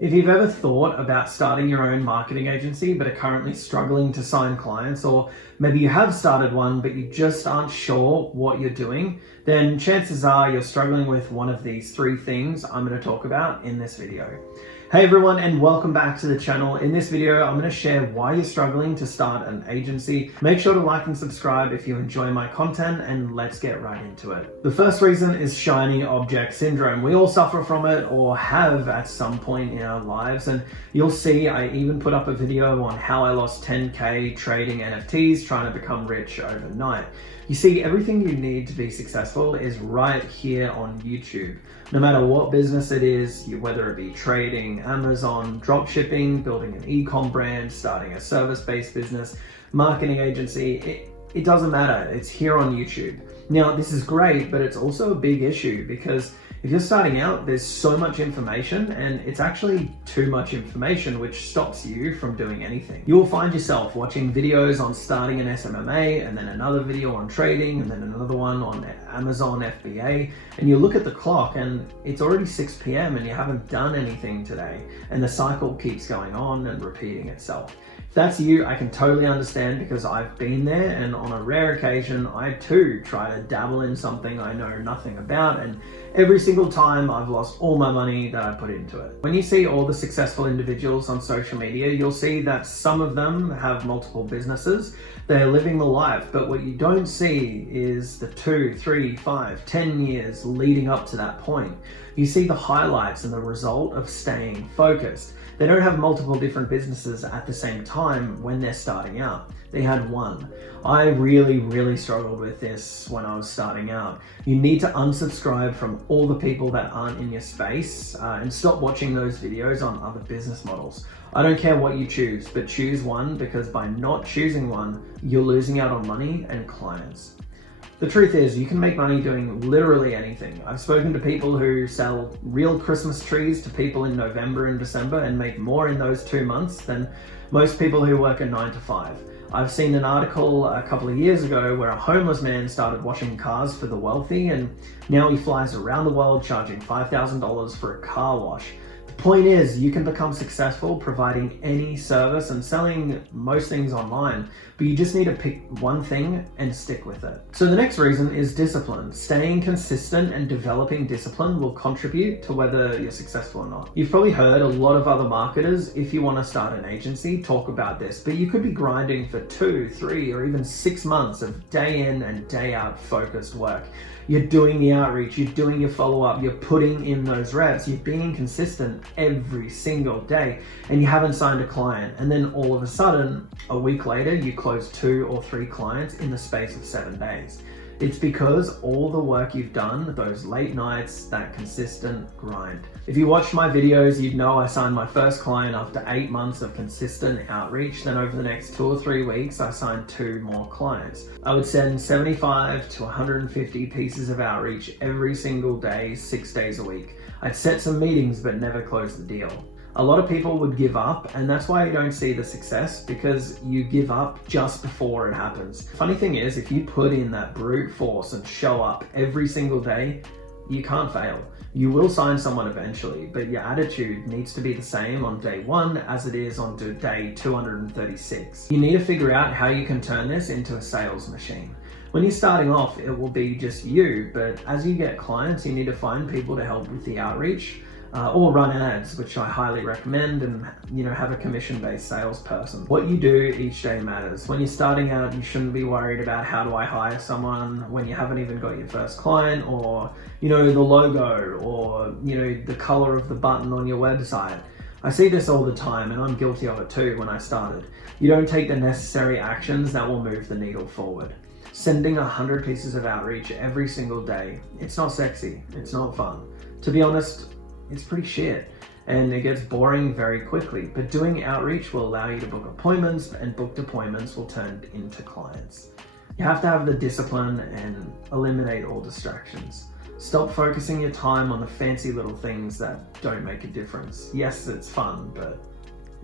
If you've ever thought about starting your own marketing agency but are currently struggling to sign clients, or maybe you have started one but you just aren't sure what you're doing, then chances are you're struggling with one of these three things I'm going to talk about in this video. Hey everyone, and welcome back to the channel. In this video, I'm going to share why you're struggling to start an agency. Make sure to like and subscribe if you enjoy my content, and let's get right into it. The first reason is shiny object syndrome. We all suffer from it or have at some point in our lives, and you'll see I even put up a video on how I lost 10K trading NFTs trying to become rich overnight. You see, everything you need to be successful is right here on YouTube. No matter what business it is, whether it be trading, Amazon, drop shipping, building an e-com brand, starting a service-based business, marketing agency, it doesn't matter. It's here on YouTube. Now, this is great, but it's also a big issue because if you're starting out, there's so much information, and it's actually too much information, which stops you from doing anything. You will find yourself watching videos on starting an SMMA, and then another video on trading, and then another one on Amazon FBA, and you look at the clock and it's already 6 p.m. and you haven't done anything today, and the cycle keeps going on and repeating itself. If that's you, I can totally understand because I've been there, and on a rare occasion, I too try to dabble in something I know nothing about, and every single time I've lost all my money that I put into it. When you see all the successful individuals on social media, you'll see that some of them have multiple businesses. They're living the life, but what you don't see is the 2, 3, 5, 10 years leading up to that point. You see the highlights and the result of staying focused. They don't have multiple different businesses at the same time when they're starting out. They had one. I really struggled with this when I was starting out. You need to unsubscribe from all the people that aren't in your space and stop watching those videos on other business models. I don't care what you choose, but choose one, because by not choosing one, you're losing out on money and clients. The truth is, you can make money doing literally anything. I've spoken to people who sell real Christmas trees to people in November and December and make more in those 2 months than most people who work a 9 to 5. I've seen an article a couple of years ago where a homeless man started washing cars for the wealthy, and now he flies around the world charging $5,000 for a car wash. The point is, you can become successful providing any service and selling most things online, but you just need to pick one thing and stick with it. So the next reason is discipline. Staying consistent and developing discipline will contribute to whether you're successful or not. You've probably heard a lot of other marketers, if you want to start an agency, talk about this, but you could be grinding for 2, 3, or even 6 months of day in and day out focused work. You're doing the outreach, you're doing your follow-up, you're putting in those reps, you're being consistent every single day, and you haven't signed a client. And then all of a sudden, a week later, you close 2 or 3 clients in the space of 7 days. It's because all the work you've done, those late nights, that consistent grind. If you watched my videos, you'd know I signed my first client after 8 months of consistent outreach. Then over the next 2 or 3 weeks, I signed 2 more clients. I would send 75 to 150 pieces of outreach every single day, 6 days a week. I'd set some meetings, but never closed the deal. A lot of people would give up, and that's why you don't see the success, because you give up just before it happens. Funny thing is, if you put in that brute force and show up every single day, you can't fail. You will sign someone eventually, but your attitude needs to be the same on day 1 as it is on day 236. You need to figure out how you can turn this into a sales machine. When you're starting off, it will be just you, but as you get clients, you need to find people to help with the outreach, or run ads, which I highly recommend, and have a commission-based salesperson. What you do each day matters. When you're starting out, you shouldn't be worried about how do I hire someone when you haven't even got your first client, or the logo, or the color of the button on your website. I see this all the time, and I'm guilty of it too when I started. You don't take the necessary actions that will move the needle forward. Sending 100 pieces of outreach every single day, it's not sexy, it's not fun. To be honest, it's pretty shit, and it gets boring very quickly, but doing outreach will allow you to book appointments, and booked appointments will turn into clients. You have to have the discipline and eliminate all distractions. Stop focusing your time on the fancy little things that don't make a difference. Yes, it's fun, but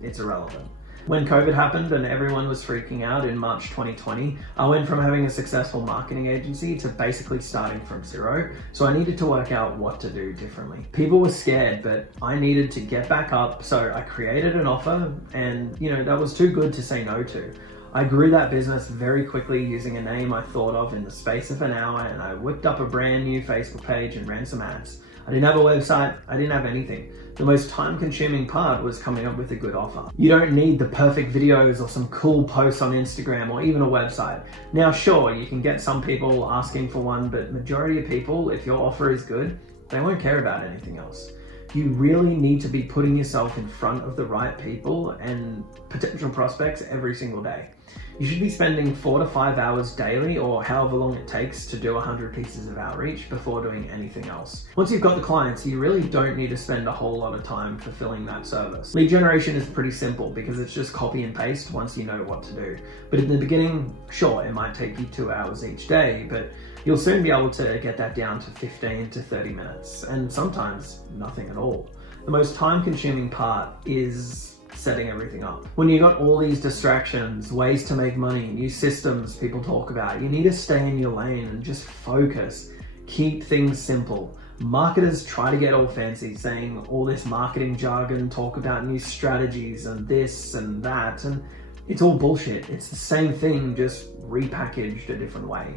it's irrelevant. When COVID happened and everyone was freaking out in March 2020, I went from having a successful marketing agency to basically starting from zero. So I needed to work out what to do differently. People were scared, but I needed to get back up. So I created an offer and that was too good to say no to. I grew that business very quickly using a name I thought of in the space of an hour, and I whipped up a brand new Facebook page and ran some ads. I didn't have a website, I didn't have anything. The most time-consuming part was coming up with a good offer. You don't need the perfect videos or some cool posts on Instagram or even a website. Now sure, you can get some people asking for one, but majority of people, if your offer is good, they won't care about anything else. You really need to be putting yourself in front of the right people and potential prospects every single day. You should be spending 4 to 5 hours daily, or however long it takes to do 100 pieces of outreach before doing anything else. Once you've got the clients, you really don't need to spend a whole lot of time fulfilling that service. Lead generation is pretty simple because it's just copy and paste once you know what to do. But in the beginning, sure, it might take you 2 hours each day, but you'll soon be able to get that down to 15 to 30 minutes, and sometimes nothing at all. The most time-consuming part is setting everything up. When you got all these distractions, ways to make money, new systems people talk about, you need to stay in your lane and just focus. Keep things simple. Marketers try to get all fancy, saying all this marketing jargon, talk about new strategies and this and that, and it's all bullshit. It's the same thing, just repackaged a different way.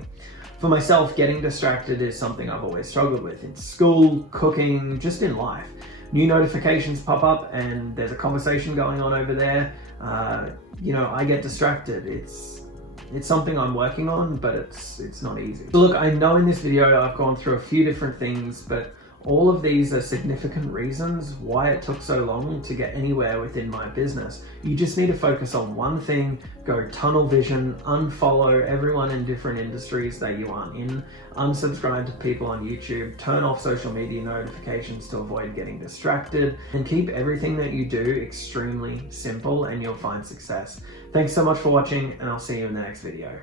For myself, getting distracted is something I've always struggled with in school, cooking, just in life. New notifications pop up and there's a conversation going on over there. I get distracted. It's something I'm working on, but it's not easy. So look, I know in this video I've gone through a few different things, but all of these are significant reasons why it took so long to get anywhere within my business. You just need to focus on one thing, go tunnel vision, unfollow everyone in different industries that you aren't in, unsubscribe to people on YouTube, turn off social media notifications to avoid getting distracted, and keep everything that you do extremely simple and you'll find success. Thanks so much for watching, and I'll see you in the next video.